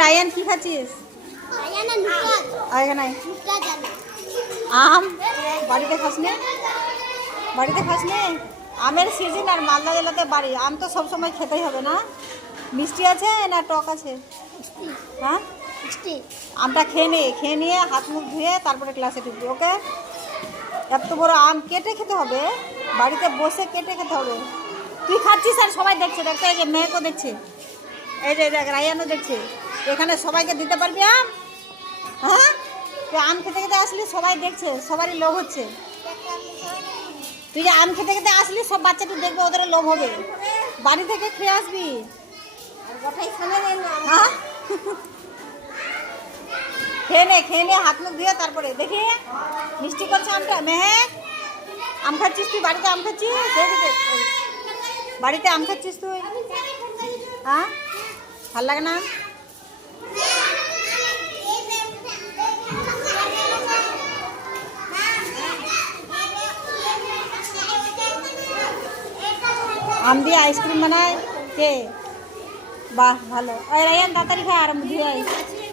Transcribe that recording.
Ryan কি খাচ্ছিস? আর এখানে আম বাড়িতে খাস নে? বাড়িতে খাস নে? আমের সিজন আর মালদা জেলাতে বাড়ি আম তো সবসময় খেতেই হবে না? মিষ্টি আছে না টক আছে? হ্যাঁ আমটা খেয়ে নিয়ে হাত মুখ ধুয়ে তারপরে ক্লাসে ঢুকবি, ওকে? এত বড় আম কেটে খেতে হবে, বাড়িতে বসে কেটে খেতে হবে। তুই খাচ্ছিস আর সবাই দেখছে, দেখতে এই যে মেয়েকেও দেখছে, এই যে দেখ রায়ানও দেখছে। এখানে সবাইকে দিতে পারবি আম? হ্যাঁ তুই আম খেতে খেতে আসলি, সবাই দেখছে, সবারই লোভ হচ্ছে। তুই যে আম খেতে খেতে আসলি সব বাচ্চাটা দেখবে, ওদের লোভ হবে। বাড়ি থেকে খেয়ে আসবি। হ্যাঁ খেয়ে নে হাত মুখ ধুয়ে তারপরে। দেখি মিষ্টি করছে আমটা। মেহে আম খাচ্ছিস তুই? বাড়িতে আম খাচ্ছিস? বাড়িতে আম খাচ্ছিস তুই? হ্যাঁ ভাল লাগে না? আম দিয়ে আইসক্রিম বানায় কে? বাহ ভালো। রায়ান তাড়াতাড়ি খা আর ধুয়ে আয়।